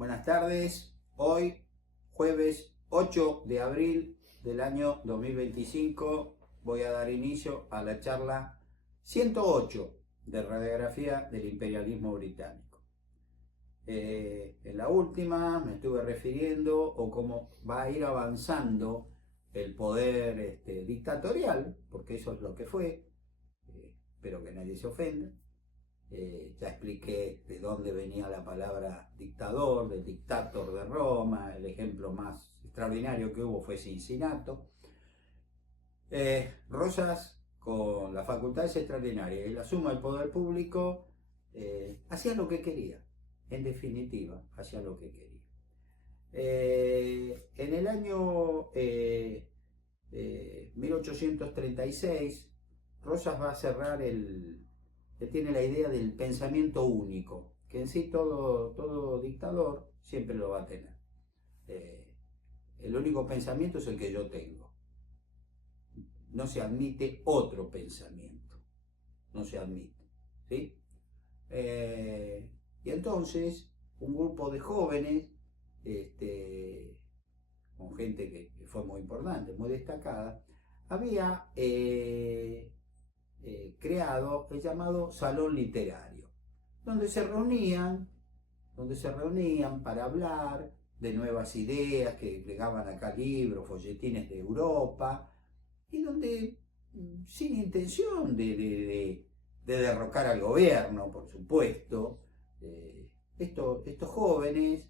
Buenas tardes, hoy jueves 8 de abril del año 2025 voy a dar inicio a la charla 108 de radiografía del imperialismo británico. En la última me estuve refiriendo o cómo va a ir avanzando el poder dictatorial, porque eso es lo que fue, espero que nadie se ofenda. Ya expliqué de dónde venía la palabra dictador, del dictator de Roma. El ejemplo más extraordinario que hubo fue Cincinato. Rosas, con las facultades extraordinarias y la suma del poder público, hacía lo que quería. En definitiva, hacía lo que quería. En el año 1836, Rosas va a cerrar tiene la idea del pensamiento único, que en sí todo dictador siempre lo va a tener. El único pensamiento es el que yo tengo. No se admite otro pensamiento. No se admite. ¿Sí? Y entonces, un grupo de jóvenes, con gente que fue muy importante, muy destacada, había creado el llamado Salón Literario, donde se reunían para hablar de nuevas ideas, que llegaban acá libros, folletines de Europa, y donde, sin intención de derrocar al gobierno, por supuesto, estos jóvenes,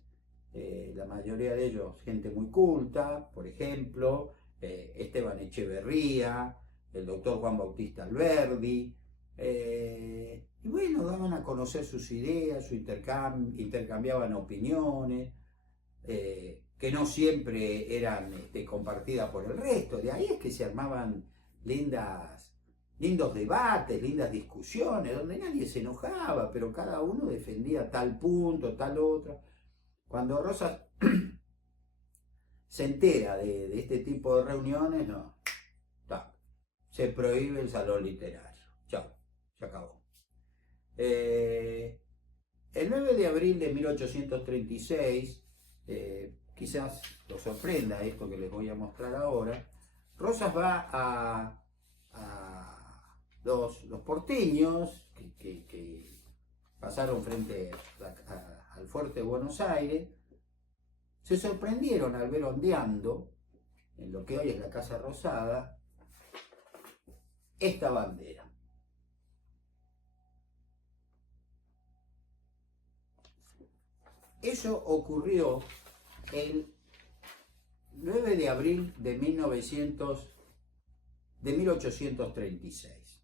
la mayoría de ellos gente muy culta, por ejemplo, Esteban Echeverría, el doctor Juan Bautista Alberdi, y bueno, daban a conocer sus ideas, intercambiaban opiniones, que no siempre eran compartidas por el resto. De ahí es que se armaban lindos debates, lindas discusiones, donde nadie se enojaba, pero cada uno defendía tal punto, tal otro. Cuando Rosas se entera de este tipo de reuniones, no, se prohíbe el salón literario. Chao, se acabó. El 9 de abril de 1836, quizás lo sorprenda esto que les voy a mostrar ahora, Rosas va a los porteños que pasaron frente al fuerte de Buenos Aires, se sorprendieron al ver ondeando en lo que hoy es la Casa Rosada esta bandera. Eso ocurrió el 9 de abril de 1836.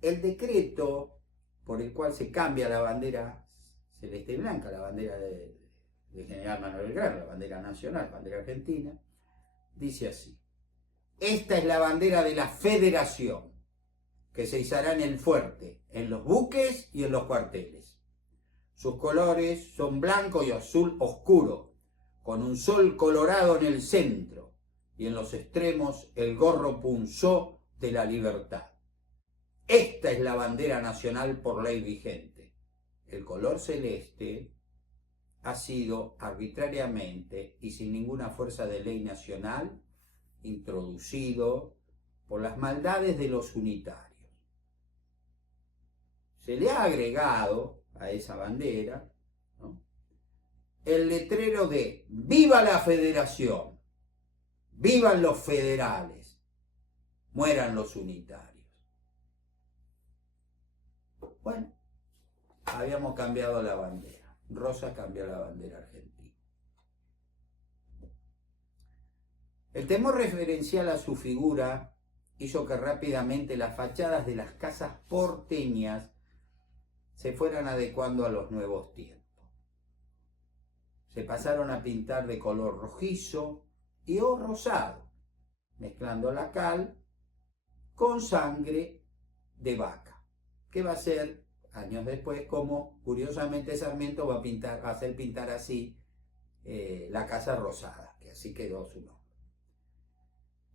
El decreto por el cual se cambia la bandera celeste y blanca, la bandera de General Manuel Belgrano, la bandera nacional, la bandera argentina, dice así: esta es la bandera de la Federación, que se izará en el fuerte, en los buques y en los cuarteles. Sus colores son blanco y azul oscuro, con un sol colorado en el centro y en los extremos el gorro punzó de la libertad. Esta es la bandera nacional por ley vigente. El color celeste ha sido arbitrariamente y sin ninguna fuerza de ley nacional introducido por las maldades de los unitarios. Se le ha agregado a esa bandera, ¿no?, el letrero de ¡Viva la Federación! ¡Vivan los federales! ¡Mueran los unitarios! Bueno, habíamos cambiado la bandera. Rosa cambió la bandera argentina. El temor referencial a su figura hizo que rápidamente las fachadas de las casas porteñas se fueran adecuando a los nuevos tiempos. Se pasaron a pintar de color rojizo y o rosado, mezclando la cal con sangre de vaca, que va a ser, años después, como curiosamente Sarmiento va a hacer pintar así la Casa Rosada, que así quedó su nombre.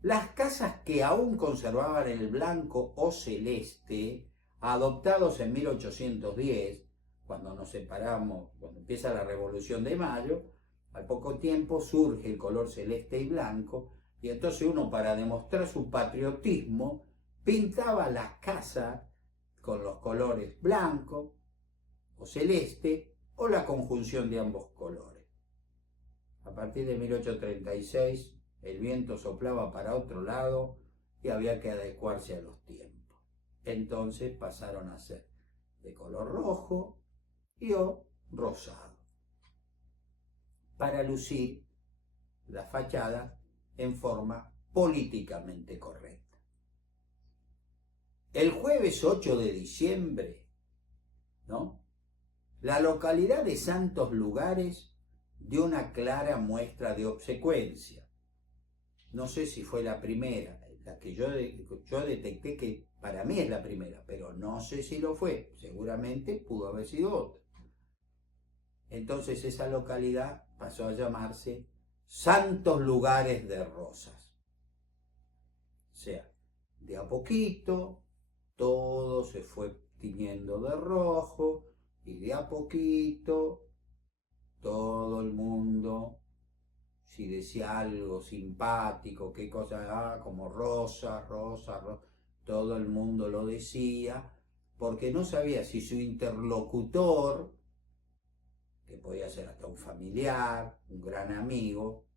Las casas que aún conservaban el blanco o celeste, adoptados en 1810, cuando nos separamos, cuando empieza la Revolución de Mayo, al poco tiempo surge el color celeste y blanco, y entonces uno, para demostrar su patriotismo, pintaba la casa con los colores blanco o celeste o la conjunción de ambos colores. A partir de 1836 el viento soplaba para otro lado y había que adecuarse a los tiempos. Entonces pasaron a ser de color rojo y o rosado, para lucir la fachada en forma políticamente correcta. El jueves 8 de diciembre, ¿no?, la localidad de Santos Lugares dio una clara muestra de obsecuencia. No sé si fue la primera, la que yo detecté, que para mí es la primera, pero no sé si lo fue, seguramente pudo haber sido otra. Entonces esa localidad pasó a llamarse Santos Lugares de Rosas. O sea, de a poquito todo se fue tiñendo de rojo y de a poquito todo el mundo, si decía algo simpático, qué cosa, como rosa, rosa, rosa, todo el mundo lo decía, porque no sabía si su interlocutor, que podía ser hasta un familiar, un gran amigo,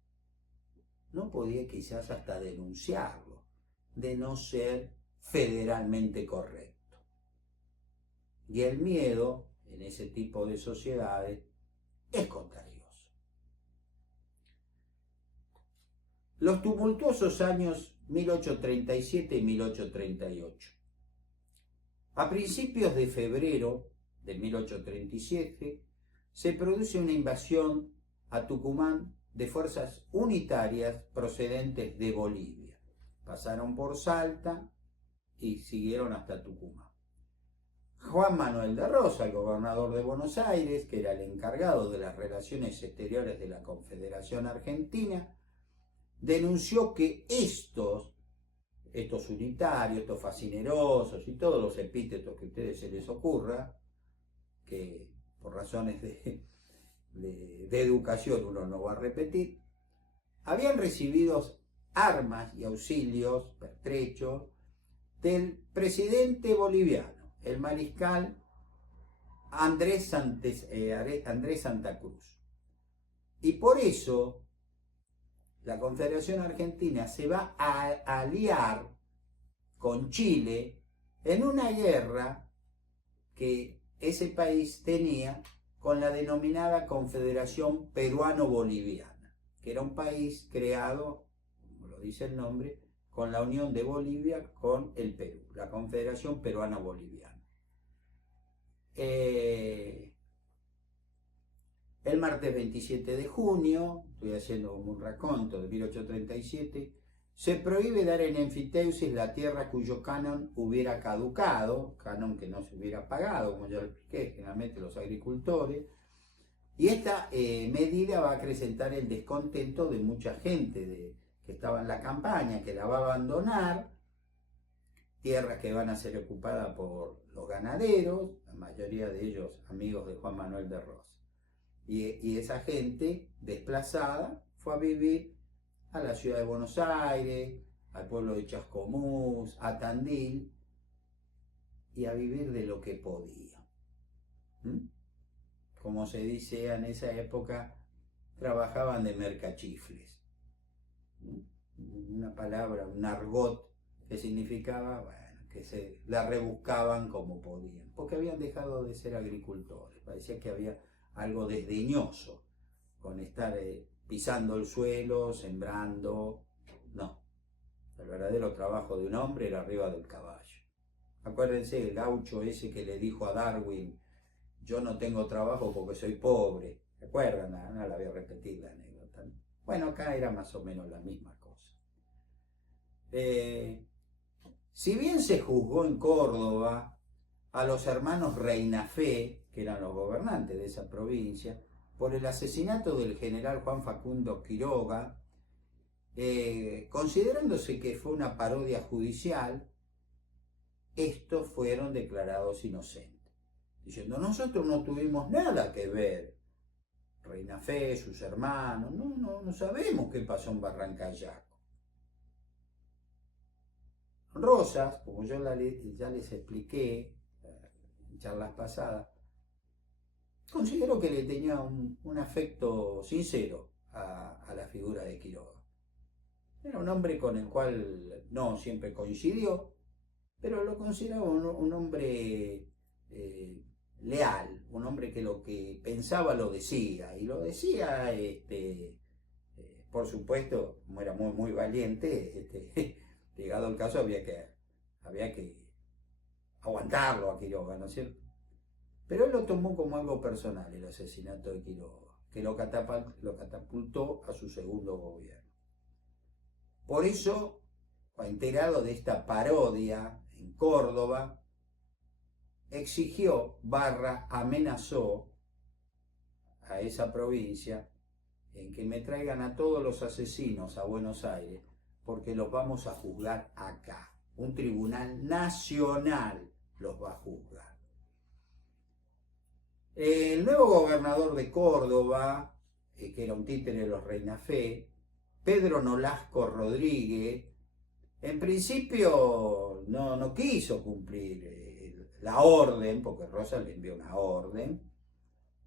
no podía quizás hasta denunciarlo, de no ser federalmente correcto. Y el miedo en ese tipo de sociedades es contagioso. Los tumultuosos años 1837 y 1838. A principios de febrero de 1837 se produce una invasión a Tucumán de fuerzas unitarias procedentes de Bolivia. Pasaron por Salta y siguieron hasta Tucumán. Juan Manuel de Rosas, el gobernador de Buenos Aires, que era el encargado de las relaciones exteriores de la Confederación Argentina, denunció que estos unitarios, estos fascinerosos y todos los epítetos que a ustedes se les ocurra, que por razones de educación uno no va a repetir, habían recibido armas y auxilios, pertrechos, del presidente boliviano, el mariscal Andrés Santa Cruz. Y por eso la Confederación Argentina se va a aliar con Chile en una guerra que ese país tenía con la denominada Confederación Peruano-Boliviana, que era un país creado, como lo dice el nombre, con la unión de Bolivia con el Perú, la Confederación Peruano-Boliviana. El martes 27 de junio, estoy haciendo como un raconto de 1837, se prohíbe dar en enfiteusis la tierra cuyo canon hubiera caducado, canon que no se hubiera pagado, como ya lo expliqué, generalmente los agricultores, y esta medida va a acrecentar el descontento de mucha gente que estaba en la campaña, que la va a abandonar, tierras que van a ser ocupadas por los ganaderos, la mayoría de ellos amigos de Juan Manuel de Rosas. Y esa gente desplazada fue a vivir a la ciudad de Buenos Aires, al pueblo de Chascomús, a Tandil, y a vivir de lo que podía. Como se dice en esa época, trabajaban de mercachifles. Una palabra, un argot, que significaba, bueno, que se la rebuscaban como podían, porque habían dejado de ser agricultores. Parecía que había algo desdeñoso con estar pisando el suelo, sembrando. No, el verdadero trabajo de un hombre era arriba del caballo. Acuérdense el gaucho ese que le dijo a Darwin: yo no tengo trabajo porque soy pobre. ¿Se acuerdan? No la voy a repetir la anécdota. Bueno, acá era más o menos la misma cosa. Si bien se juzgó en Córdoba a los hermanos Reinafé, que eran los gobernantes de esa provincia, por el asesinato del general Juan Facundo Quiroga, considerándose que fue una parodia judicial, estos fueron declarados inocentes. diciendo, nosotros no tuvimos nada que ver. Reina Fe, sus hermanos, no sabemos qué pasó en Barrancayaco. Rosas, como yo ya les expliqué en charlas pasadas, considero que le tenía un afecto sincero a la figura de Quiroga. Era un hombre con el cual no siempre coincidió, pero lo consideraba un hombre leal, un hombre que lo que pensaba lo decía, y lo decía, por supuesto, como era muy valiente, llegado el caso había que aguantarlo a Quiroga, ¿no es cierto? Pero él lo tomó como algo personal, el asesinato de Quiroga, que lo catapultó a su segundo gobierno. Por eso, enterado de esta parodia en Córdoba, amenazó a esa provincia en que me traigan a todos los asesinos a Buenos Aires, porque los vamos a juzgar acá. Un tribunal nacional los va a juzgar. El nuevo gobernador de Córdoba, que era un títere de los Reina Fe, Pedro Nolasco Rodríguez, en principio no quiso cumplir la orden, porque Rosas le envió una orden,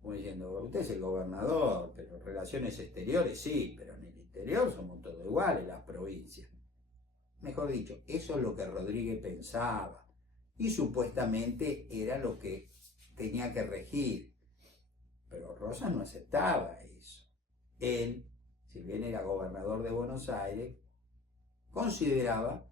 como diciendo, usted es el gobernador, pero relaciones exteriores sí, pero en el interior somos todos iguales, las provincias. Mejor dicho, eso es lo que Rodríguez pensaba, y supuestamente era lo que tenía que regir, pero Rosas no aceptaba eso. Él, si bien era gobernador de Buenos Aires, consideraba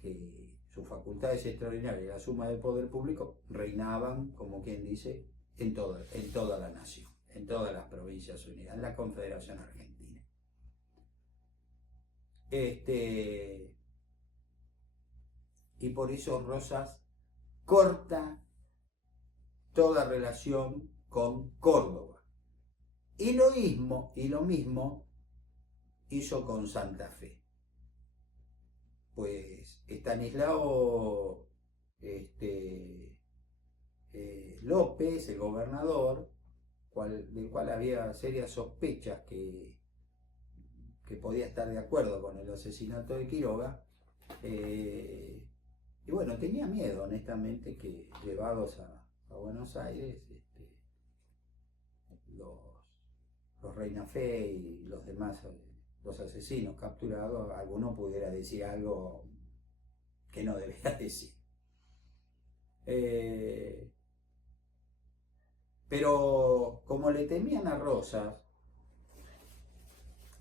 que sus facultades extraordinarias y la suma del poder público reinaban, como quien dice, en toda la nación, en todas las provincias unidas, en la Confederación Argentina. Y por eso Rosas corta toda relación con Córdoba. Y lo mismo hizo con Santa Fe. Pues Estanislao López, el gobernador, del cual había serias sospechas que podía estar de acuerdo con el asesinato de Quiroga, y bueno, tenía miedo, honestamente, que llevados a Buenos Aires, los Reina Fe y los demás, los asesinos capturados, alguno pudiera decir algo que no debía decir. Pero como le temían a Rosas,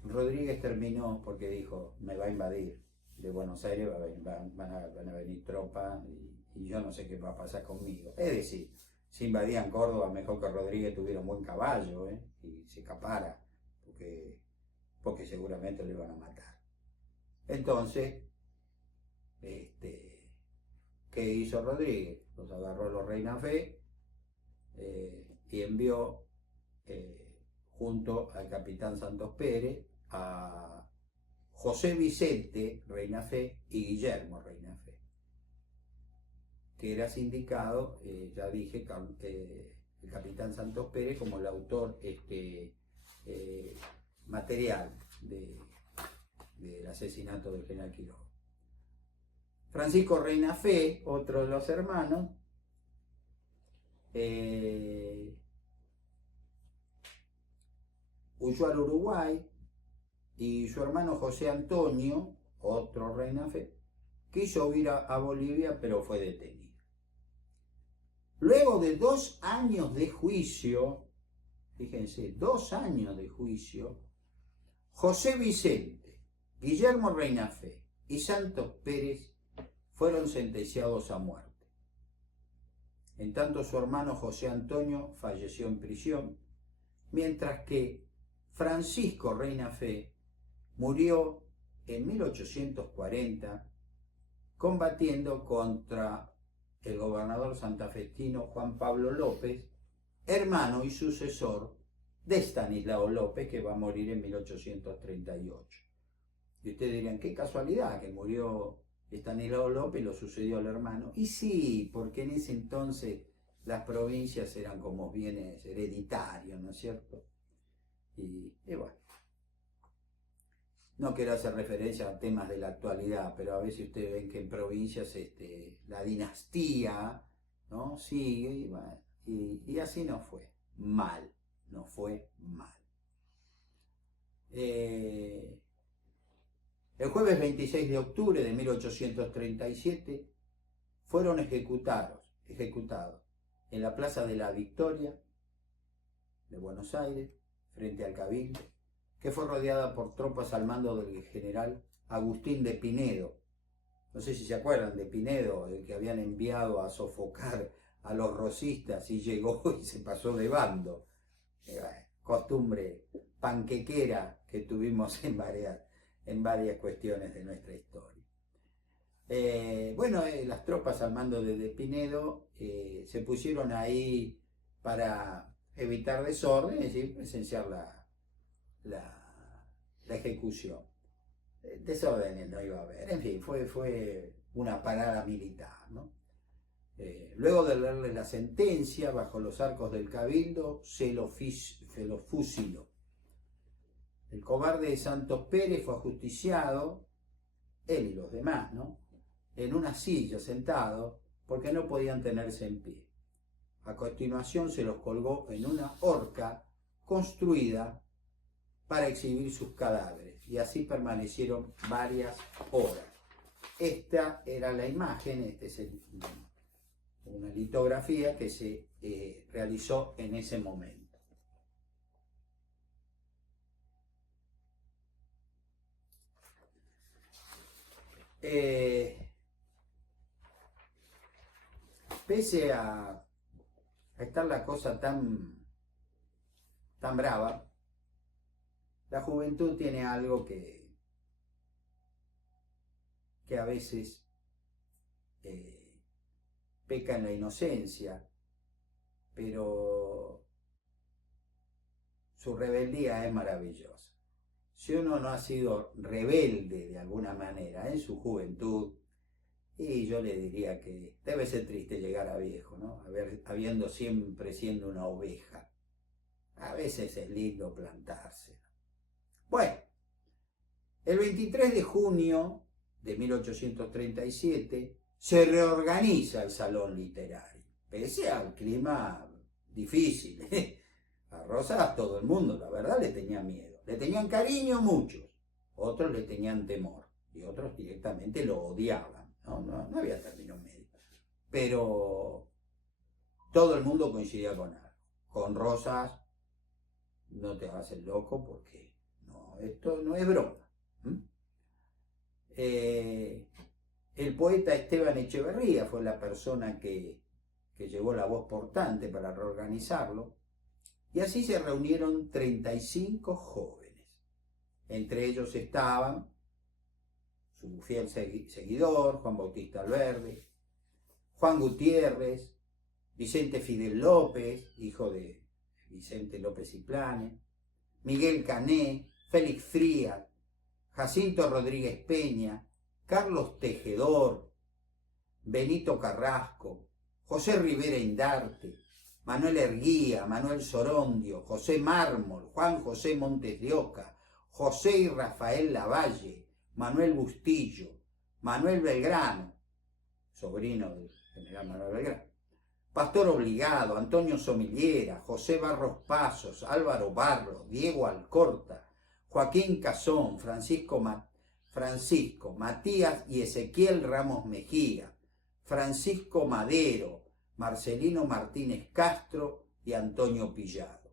Rodríguez terminó porque dijo, me va a invadir de Buenos Aires, van a venir tropas y yo no sé qué va a pasar conmigo. Es decir, si invadían Córdoba, mejor que Rodríguez tuviera un buen caballo y se escapara, porque seguramente lo iban a matar. Entonces, ¿qué hizo Rodríguez? Los agarró a los Reina Fe y envió junto al capitán Santos Pérez a José Vicente Reina Fe y Guillermo Reina Fe, que era sindicado, ya dije, el capitán Santos Pérez como el autor material del asesinato del general Quiroga. Francisco Reina Fe, otro de los hermanos, huyó al Uruguay, y su hermano José Antonio, otro Reina Fe, quiso huir a Bolivia, pero fue detenido. Luego de 2 años de juicio, fíjense, 2 años de juicio, José Vicente, Guillermo Reina Fe y Santos Pérez fueron sentenciados a muerte. En tanto, su hermano José Antonio falleció en prisión, mientras que Francisco Reina Fe murió en 1840 combatiendo contra el gobernador santafesino Juan Pablo López, hermano y sucesor de Estanislao López, que va a morir en 1838. Y ustedes dirían, qué casualidad que murió Estanislao López y lo sucedió al hermano. Y sí, porque en ese entonces las provincias eran como bienes hereditarios, ¿no es cierto? Y bueno, no quiero hacer referencia a temas de la actualidad, pero a veces ustedes ven que en provincias la dinastía, ¿no?, sigue, y, bueno, y así no fue mal, no fue mal. El jueves 26 de octubre de 1837 fueron ejecutados en la Plaza de la Victoria de Buenos Aires, frente al Cabildo, que fue rodeada por tropas al mando del general Agustín de Pinedo. No sé si se acuerdan de Pinedo, el que habían enviado a sofocar a los rosistas y llegó y se pasó de bando. Costumbre panquequera que tuvimos en varias cuestiones de nuestra historia. Las tropas al mando de Pinedo se pusieron ahí para evitar desórdenes y presenciar la ejecución. Desórdenes no iba a haber, en fin, fue una parada militar, ¿no? Luego de leerle la sentencia bajo los arcos del Cabildo, se lo fusiló. El cobarde Santos Pérez fue ajusticiado, él y los demás, ¿no?, en una silla sentado, porque no podían tenerse en pie. A continuación se los colgó en una horca construida para exhibir sus cadáveres, y así permanecieron varias horas. Esta era la imagen, una litografía que se realizó en ese momento. Pese a estar la cosa tan brava, la juventud tiene algo que a veces peca en la inocencia, pero su rebeldía es maravillosa. Si uno no ha sido rebelde de alguna manera en su juventud, y yo le diría que debe ser triste llegar a viejo, ¿no?, habiendo siempre siendo una oveja. A veces es lindo plantarse. Bueno, el 23 de junio de 1837 se reorganiza el Salón Literario, pese al clima difícil. A Rosas todo el mundo, la verdad, le tenía miedo. Le tenían cariño muchos, otros le tenían temor y otros directamente lo odiaban. No había término medio. Pero todo el mundo coincidía con algo. Con Rosas no te hagas el loco porque esto no es broma. El poeta Esteban Echeverría fue la persona que llevó la voz portante para reorganizarlo, y así se reunieron 35 jóvenes. Entre ellos estaban su fiel seguidor, Juan Bautista Alberdi, Juan Gutiérrez, Vicente Fidel López, hijo de Vicente López y Planes, Miguel Cané, Félix Frías, Jacinto Rodríguez Peña, Carlos Tejedor, Benito Carrasco, José Rivera Indarte, Manuel Erguía, Manuel Sorondio, José Mármol, Juan José Montes de Oca, José y Rafael Lavalle, Manuel Bustillo, Manuel Belgrano, sobrino del general Manuel Belgrano, Pastor Obligado, Antonio Somillera, José Barros Pasos, Álvaro Barros, Diego Alcorta, Joaquín Cazón, Francisco, Matías y Ezequiel Ramos Mejía, Francisco Madero, Marcelino Martínez Castro y Antonio Pillado.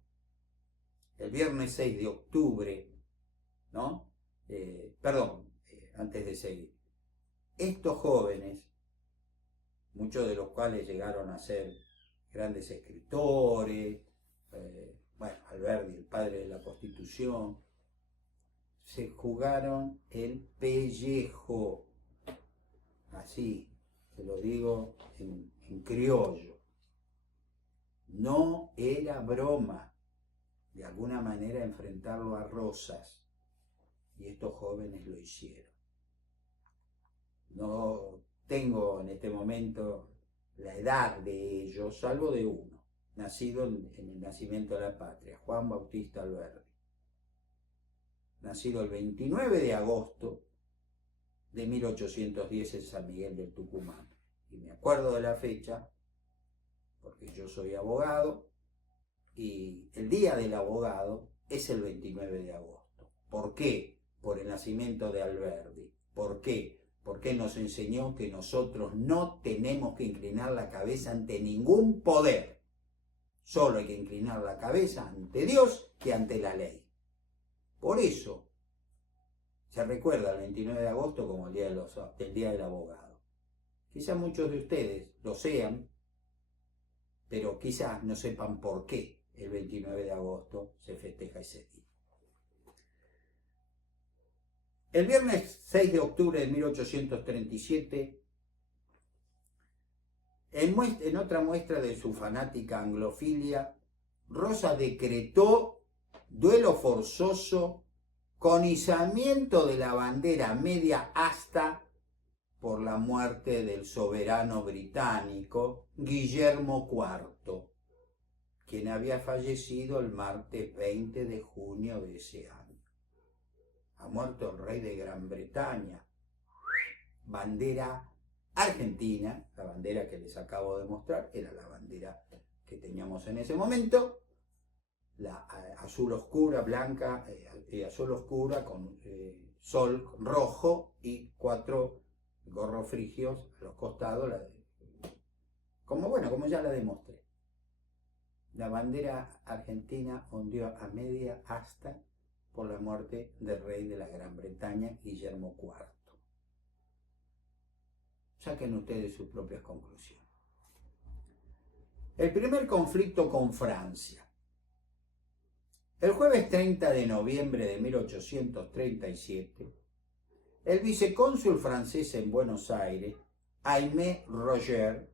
El viernes 6 de octubre, antes de seguir, estos jóvenes, muchos de los cuales llegaron a ser grandes escritores, Alberdi, el padre de la Constitución, se jugaron el pellejo, así, te lo digo en criollo. No era broma, de alguna manera, enfrentarlo a Rosas, y estos jóvenes lo hicieron. No tengo en este momento la edad de ellos, salvo de uno, nacido en el nacimiento de la patria, Juan Bautista Alberdi, nacido el 29 de agosto de 1810 en San Miguel del Tucumán. Y me acuerdo de la fecha porque yo soy abogado y el día del abogado es el 29 de agosto. ¿Por qué? Por el nacimiento de Alberdi. ¿Por qué? Porque nos enseñó que nosotros no tenemos que inclinar la cabeza ante ningún poder. Solo hay que inclinar la cabeza ante Dios y ante la ley. Por eso se recuerda el 29 de agosto como el día del abogado. Quizás muchos de ustedes lo sean, pero quizás no sepan por qué el 29 de agosto se festeja ese día. El viernes 6 de octubre de 1837, en otra muestra de su fanática anglofilia, Rosa decretó duelo forzoso con izamiento de la bandera media asta por la muerte del soberano británico Guillermo IV, quien había fallecido el martes 20 de junio de ese año. Ha muerto el rey de Gran Bretaña. Bandera argentina, la bandera que les acabo de mostrar, era la bandera que teníamos en ese momento, la azul oscura, blanca, azul oscura con sol rojo y 4 gorros frigios a los costados, como ya la demostré. La bandera argentina ondeó a media asta por la muerte del rey de la Gran Bretaña, Guillermo IV. Saquen ustedes sus propias conclusiones. El primer conflicto con Francia. El jueves 30 de noviembre de 1837, el vicecónsul francés en Buenos Aires, Aimé Roger,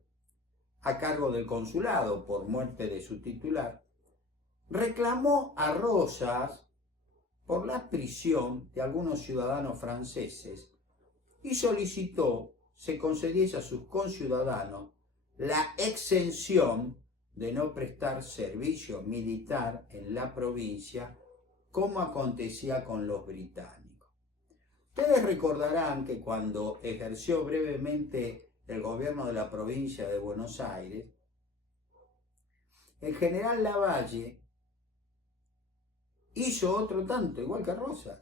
a cargo del consulado por muerte de su titular, reclamó a Rosas por la prisión de algunos ciudadanos franceses y solicitó se concediese a sus conciudadanos la exención de no prestar servicio militar en la provincia, como acontecía con los británicos. Ustedes recordarán que cuando ejerció brevemente el gobierno de la provincia de Buenos Aires, el general Lavalle hizo otro tanto, igual que Rosas.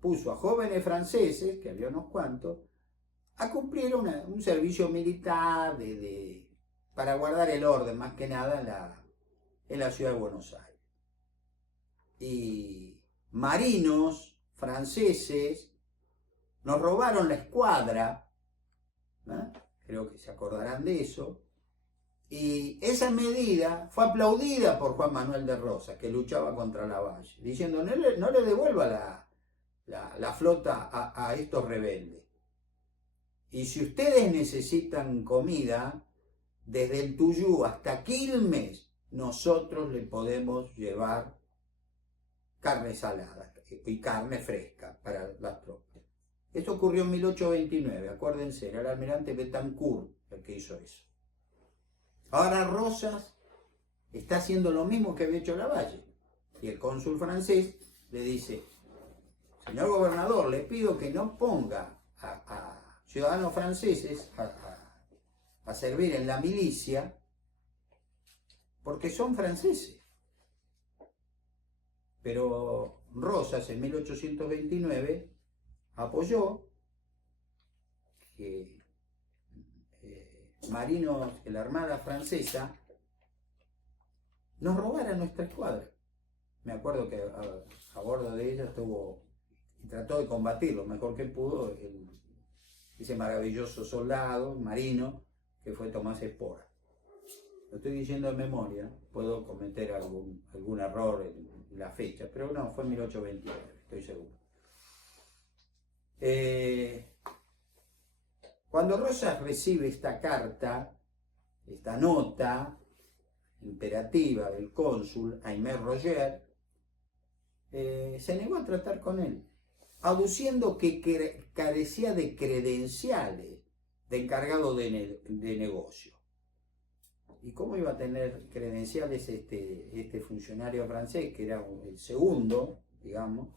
Puso a jóvenes franceses, que había unos cuantos, a cumplir un servicio militar para guardar el orden, más que nada en la ciudad de Buenos Aires. Y marinos franceses nos robaron la escuadra, ¿eh? Creo que se acordarán de eso, y esa medida fue aplaudida por Juan Manuel de Rosas, que luchaba contra Lavalle, diciendo no le devuelva la flota a estos rebeldes. Y si ustedes necesitan comida, desde el Tuyú hasta Quilmes, nosotros le podemos llevar carne salada y carne fresca para las tropas. Esto ocurrió en 1829, acuérdense, era el almirante Betancourt el que hizo eso. Ahora Rosas está haciendo lo mismo que había hecho Lavalle. Y el cónsul francés le dice: señor gobernador, le pido que no ponga a ciudadanos franceses a servir en la milicia porque son franceses. Pero Rosas en 1829 apoyó que marinos de la Armada Francesa nos robaran nuestra escuadra. Me acuerdo que a bordo de ella estuvo y trató de combatir lo mejor que pudo ese maravilloso soldado marino que fue Tomás Espora. Lo estoy diciendo de memoria, puedo cometer algún error en la fecha, pero no, fue en 1829, estoy seguro. Cuando Rosas recibe esta carta, esta nota imperativa del cónsul Aimé Roger, se negó a tratar con él, aduciendo que carecía de credenciales de encargado de negocio. ¿Y cómo iba a tener credenciales este funcionario francés, que era el segundo, digamos,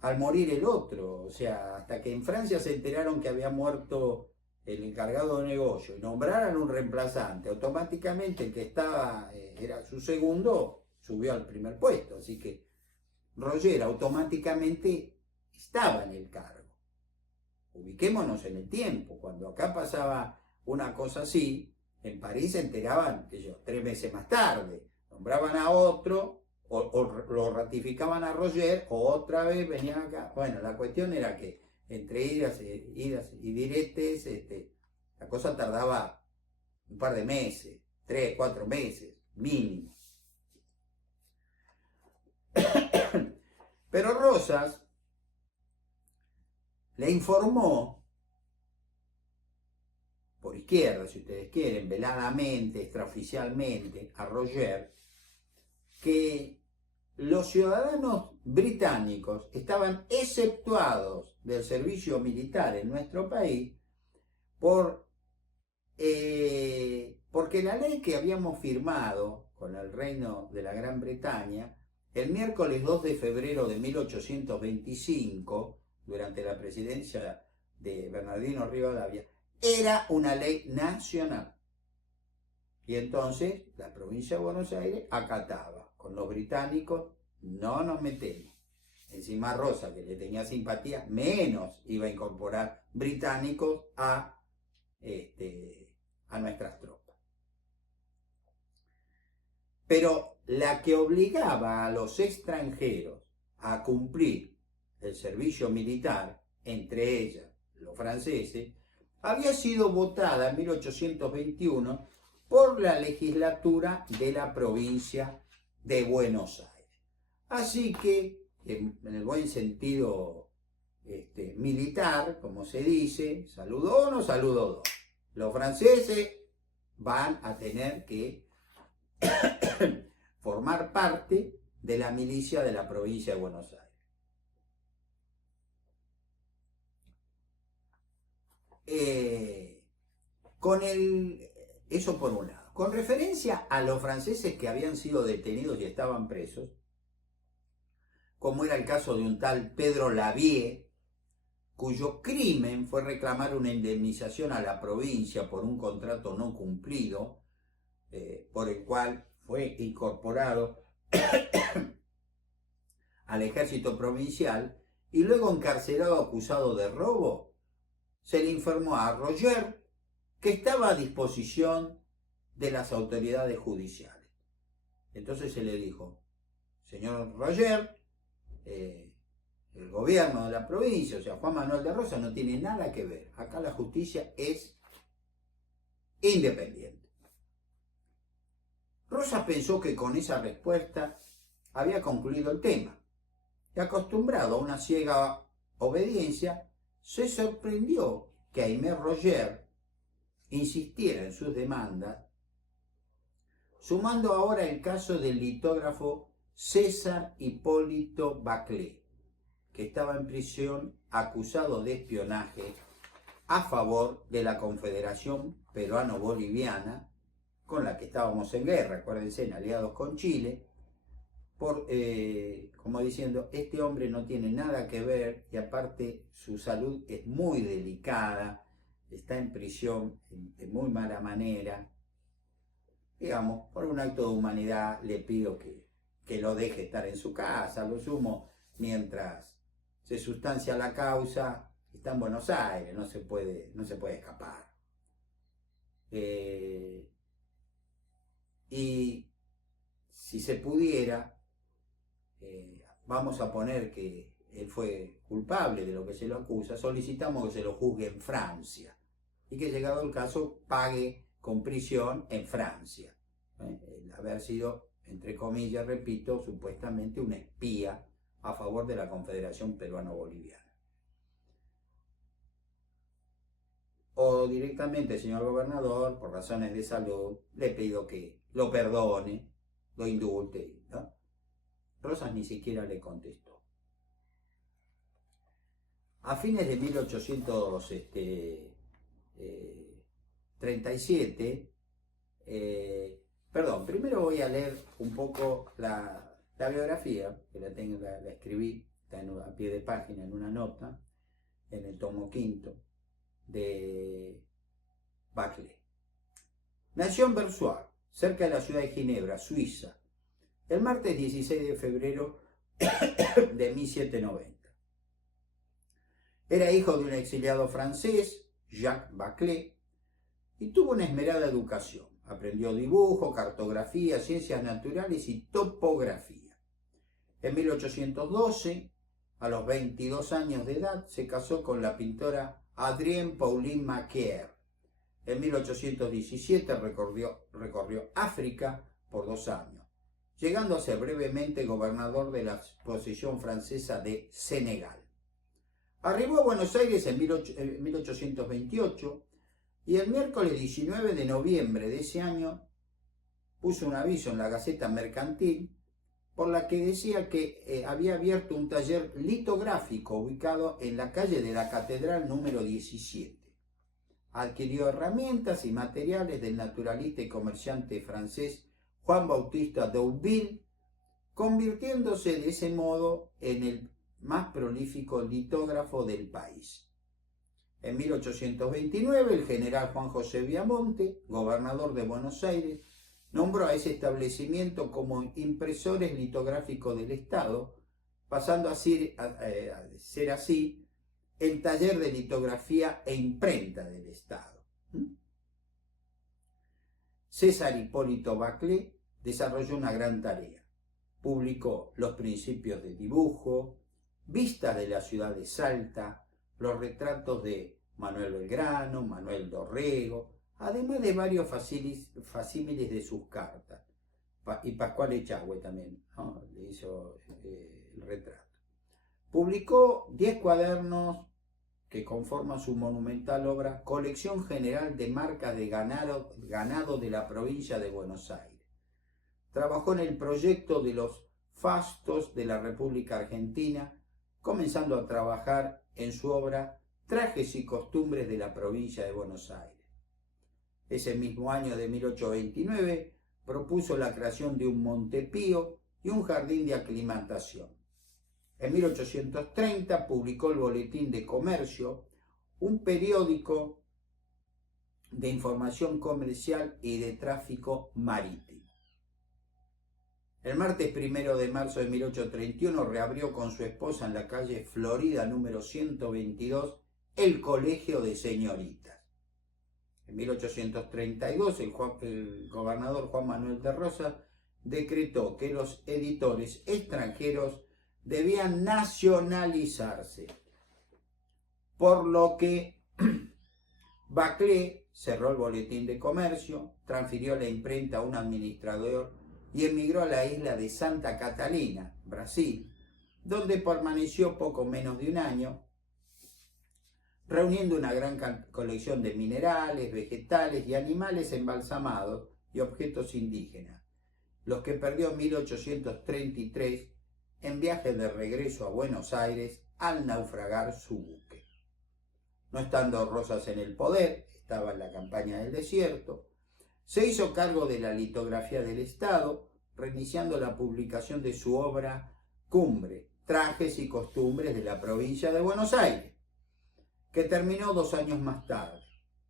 al morir el otro? O sea, hasta que en Francia se enteraron que había muerto el encargado de negocio y nombraron un reemplazante, automáticamente el que estaba, era su segundo, subió al primer puesto. Así que Roger automáticamente estaba en el cargo. Ubiquémonos en el tiempo. Cuando acá pasaba una cosa así, en París se enteraban, ellos, 3 meses más tarde, nombraban a otro, o lo ratificaban a Roger, o otra vez venían acá. Bueno, la cuestión era que entre idas y diretes, la cosa tardaba un par de meses, 3, 4 meses, mínimo. Pero Rosas le informó, por izquierda, si ustedes quieren, veladamente, extraoficialmente, a Roger, que los ciudadanos británicos estaban exceptuados del servicio militar en nuestro país porque la ley que habíamos firmado con el Reino de la Gran Bretaña el miércoles 2 de febrero de 1825, durante la presidencia de Bernardino Rivadavia, era una ley nacional. Y entonces la provincia de Buenos Aires acataba. Con los británicos no nos metemos. Encima Rosa, que le tenía simpatía, menos iba a incorporar británicos a nuestras tropas. Pero la que obligaba a los extranjeros a cumplir el servicio militar, entre ellas los franceses, había sido votada en 1821 por la legislatura de la provincia de Buenos Aires. Así que, en el buen sentido militar, como se dice, saludo uno, saludo dos. Los franceses van a tener que formar parte de la milicia de la provincia de Buenos Aires. Eso por un lado. Con referencia a los franceses que habían sido detenidos y estaban presos, como era el caso de un tal Pedro Lavie, cuyo crimen fue reclamar una indemnización a la provincia por un contrato no cumplido, por el cual fue incorporado al ejército provincial y luego encarcelado acusado de robo, se le informó a Roger que estaba a disposición de las autoridades judiciales. Entonces se le dijo: señor Roger, el gobierno de la provincia, o sea, Juan Manuel de Rosas, no tiene nada que ver. Acá la justicia es independiente. Rosas pensó que con esa respuesta había concluido el tema, y acostumbrado a una ciega obediencia, se sorprendió que Aimé Roger insistiera en sus demandas, sumando ahora el caso del litógrafo César Hipólito Baclé, que estaba en prisión acusado de espionaje a favor de la Confederación Peruano-Boliviana, con la que estábamos en guerra, acuérdense, aliados con Chile, como diciendo, este hombre no tiene nada que ver y aparte su salud es muy delicada, está en prisión de muy mala manera. Digamos, por un acto de humanidad le pido que lo deje estar en su casa, lo sumo, mientras se sustancia la causa, está en Buenos Aires, no se puede escapar. Y si se pudiera, vamos a poner que él fue culpable de lo que se lo acusa, solicitamos que se lo juzgue en Francia y que, llegado el caso, pague con prisión en Francia. El haber sido, entre comillas, repito, supuestamente un espía a favor de la Confederación Peruano-Boliviana. O directamente, señor gobernador, por razones de salud, le pido que lo perdone, lo indulte, ¿no? Rosas ni siquiera le contestó. A fines de 1837, Primero voy a leer un poco la biografía, que la escribí, está a pie de página en una nota, en el tomo quinto, de Bacle. Nació en Versoix, cerca de la ciudad de Ginebra, Suiza, el martes 16 de febrero de 1790. Era hijo de un exiliado francés, Jacques Bacle, y tuvo una esmerada educación. Aprendió dibujo, cartografía, ciencias naturales y topografía. En 1812, a los 22 años de edad, se casó con la pintora Adrienne Pauline Macaire. En 1817 recorrió África por 2 años, llegando a ser brevemente gobernador de la posesión francesa de Senegal. Arribó a Buenos Aires en 1828 y el miércoles 19 de noviembre de ese año puso un aviso en la Gaceta Mercantil por la que decía que había abierto un taller litográfico ubicado en la calle de la Catedral número 17. Adquirió herramientas y materiales del naturalista y comerciante francés Juan Bautista d'Aubille, convirtiéndose de ese modo en el más prolífico litógrafo del país. En 1829, el general Juan José Viamonte, gobernador de Buenos Aires, nombró a ese establecimiento como impresores litográficos del Estado, pasando a ser así el taller de litografía e imprenta del Estado. César Hipólito Bacle desarrolló una gran tarea. Publicó los principios de dibujo, vistas de la ciudad de Salta, los retratos de Manuel Belgrano, Manuel Dorrego, además de varios facímiles de sus cartas. Y Pascual Echagüe también, ¿no? Le hizo el retrato. Publicó 10 cuadernos que conforman su monumental obra Colección General de Marcas de Ganado de la provincia de Buenos Aires. Trabajó en el proyecto de los fastos de la República Argentina, comenzando a trabajar en su obra Trajes y Costumbres de la provincia de Buenos Aires. Ese mismo año de 1829 propuso la creación de un Montepío y un jardín de aclimatación. En 1830 publicó el Boletín de Comercio, un periódico de información comercial y de tráfico marítimo. El martes 1 de marzo de 1831 reabrió con su esposa en la calle Florida número 122 el Colegio de Señoritas. En 1832 el gobernador Juan Manuel de Rosas decretó que los editores extranjeros debían nacionalizarse, por lo que Bacle cerró el Boletín de Comercio, transfirió la imprenta a un administrador y emigró a la isla de Santa Catalina, Brasil, donde permaneció poco menos de un año, reuniendo una gran colección de minerales, vegetales y animales embalsamados y objetos indígenas, los que perdió en 1833 en viaje de regreso a Buenos Aires al naufragar su buque. No estando Rosas en el poder, estaba en la campaña del desierto, se hizo cargo de la litografía del Estado, reiniciando la publicación de su obra Cumbre, Trajes y Costumbres de la provincia de Buenos Aires, que terminó 2 años más tarde,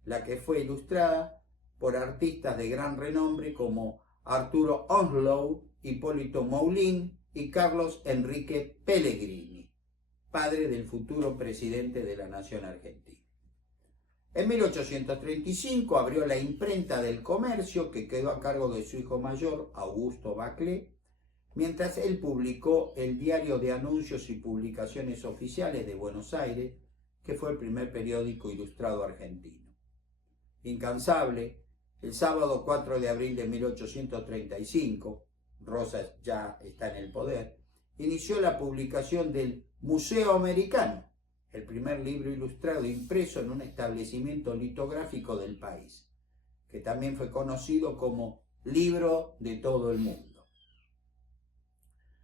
la que fue ilustrada por artistas de gran renombre como Arturo Onslow, Hipólito Moulin y Carlos Enrique Pellegrini, padre del futuro presidente de la Nación Argentina. En 1835 abrió la Imprenta del Comercio, que quedó a cargo de su hijo mayor, Augusto Bacle, mientras él publicó el Diario de Anuncios y Publicaciones Oficiales de Buenos Aires, que fue el primer periódico ilustrado argentino. Incansable, el sábado 4 de abril de 1835, Rosas ya está en el poder, inició la publicación del Museo Americano, el primer libro ilustrado impreso en un establecimiento litográfico del país, que también fue conocido como Libro de todo el Mundo,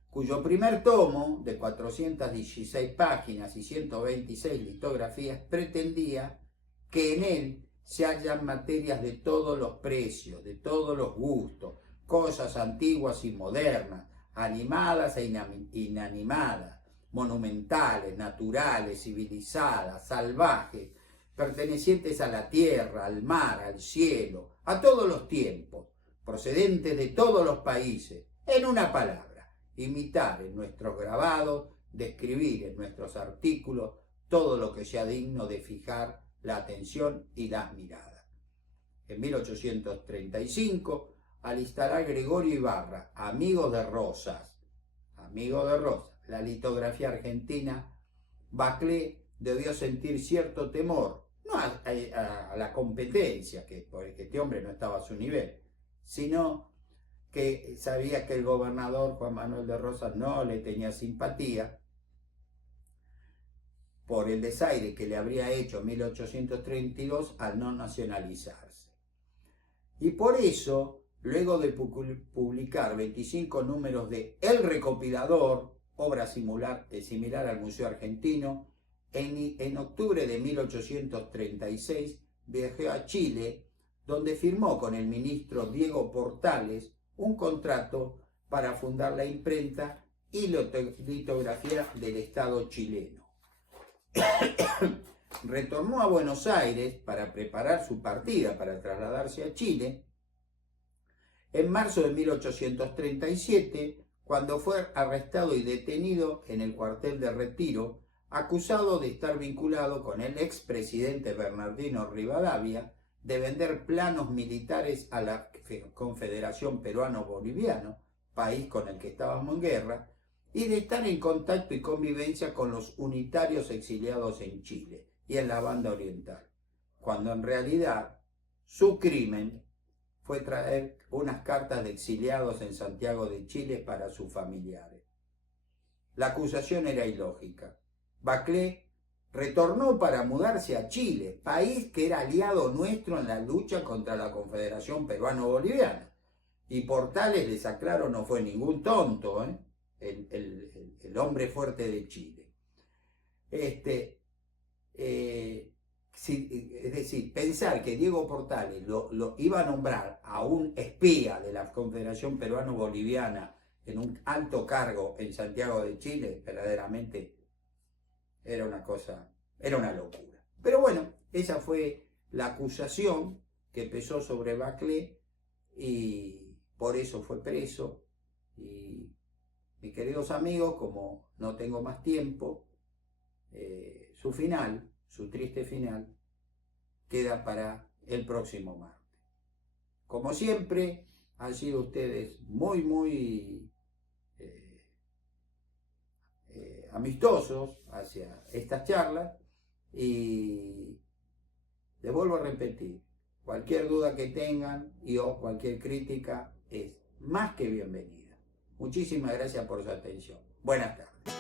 cuyo primer tomo, de 416 páginas y 126 litografías, pretendía que en él se hallan materias de todos los precios, de todos los gustos, cosas antiguas y modernas, animadas e inanimadas, monumentales, naturales, civilizadas, salvajes, pertenecientes a la tierra, al mar, al cielo, a todos los tiempos, procedentes de todos los países. En una palabra, imitar en nuestros grabados, describir en nuestros artículos todo lo que sea digno de fijar la atención y las miradas. En 1835, al instalar Gregorio Ibarra, amigo de Rosas, la litografía argentina, Baclé debió sentir cierto temor, no a la competencia, porque este hombre no estaba a su nivel, sino que sabía que el gobernador Juan Manuel de Rosas no le tenía simpatía por el desaire que le habría hecho en 1832 al no nacionalizarse. Y por eso, luego de publicar 25 números de El Recopilador, obra similar al Museo Argentino, en octubre de 1836 viajó a Chile, donde firmó con el ministro Diego Portales un contrato para fundar la imprenta y litografía del Estado chileno. Retornó a Buenos Aires para preparar su partida para trasladarse a Chile en marzo de 1837, cuando fue arrestado y detenido en el cuartel de Retiro, acusado de estar vinculado con el expresidente Bernardino Rivadavia, de vender planos militares a la Confederación Peruano-Boliviana, país con el que estábamos en guerra, y de estar en contacto y convivencia con los unitarios exiliados en Chile y en la banda oriental, cuando en realidad su crimen fue traer unas cartas de exiliados en Santiago de Chile para sus familiares. La acusación era ilógica. Baclé retornó para mudarse a Chile, país que era aliado nuestro en la lucha contra la Confederación Peruano-Boliviana. Y Portales, les aclaro, no fue ningún tonto, el hombre fuerte de Chile. Es decir, pensar que Diego Portales lo iba a nombrar a un espía de la Confederación Peruano-Boliviana en un alto cargo en Santiago de Chile, verdaderamente era una locura. Pero bueno, esa fue la acusación que pesó sobre Baclé y por eso fue preso. Y mis queridos amigos, como no tengo más tiempo, su triste final, queda para el próximo martes. Como siempre, han sido ustedes muy amistosos hacia estas charlas y les vuelvo a repetir, cualquier duda que tengan o cualquier crítica es más que bienvenida. Muchísimas gracias por su atención. Buenas tardes.